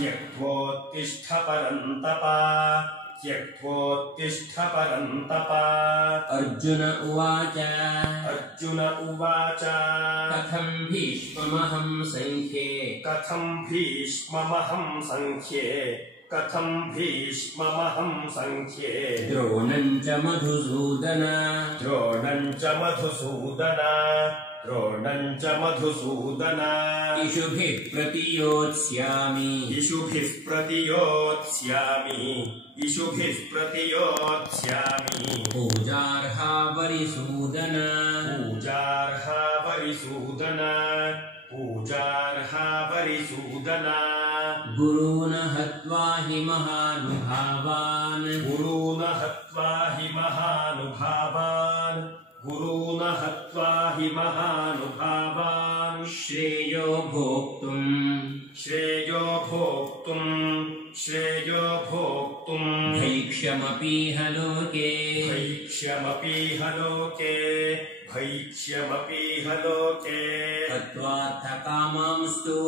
त्यक्त्वोत्तिष्ठ परन्तप त्यक्त्वोत्तिष्ठ परन्तप। अर्जुन उवाच कथं भीष्ममहं संख्ये कथं भीष्ममहं संख्ये कथं भीष्ममहं संख्ये। द्रोणं च मधुसूदन द्रोणं च मधुसूदन द्रोणं च मधुसूदन। इषुभिः प्रतियोत्स्यामि इषुभिः प्रतियोत्स्यामि इषुभिः प्रतियोत्स्यामि। पूजार्हा वरिसूदन पूजार्हा वरिसूदन पूजार्हा वरिसूदन। गुरून् हत्वा हि महानुभावान् गुरून् हत्वा हि महानुभावान् गुरून् हत्वा हि महानुभावान्। श्रेयो भोक्तुम् भैक्ष्यमपीह लोके भैक्ष्यमपीह लोके भैक्ष्यमपीह लोके। हत्वार्थकामांस्तु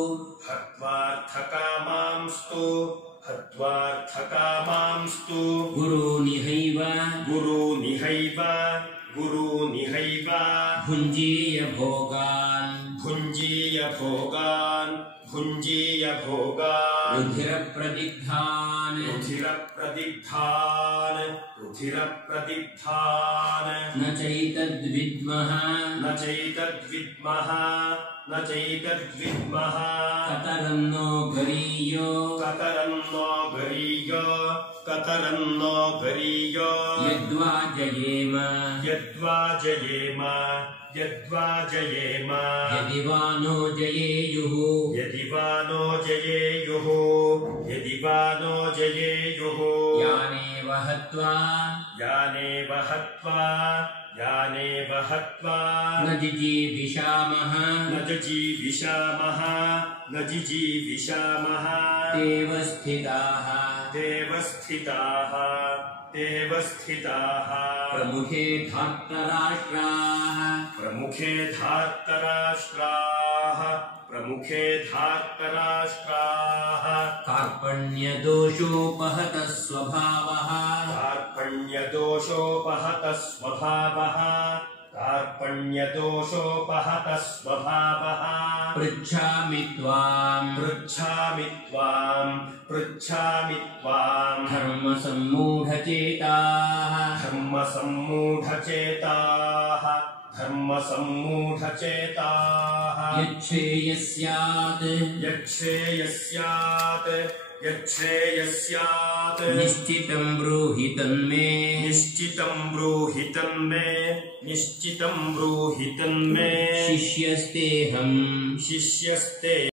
हत्वार्थकामांस्तु गुरूनिहैव भुञ्जीय भोगान् रुधिरप्रदिग्धान् न चैतद्विद्मः कतरं नो गरीयो यद्वा जयेम यदि वा नो जयेयुः यानेव हत्वा न जिजीविषामः तेव स्थिताः प्रमुखे धार्तराष्ट्राः कार्पण्यदोषोपहतः स्वभावः पृच्छामि त्वाम् धर्मसम्मूढचेताः यच्छ्रेयस्यात् निश्चितं ब्रूहि तन्मे शिष्यस्तेऽहम्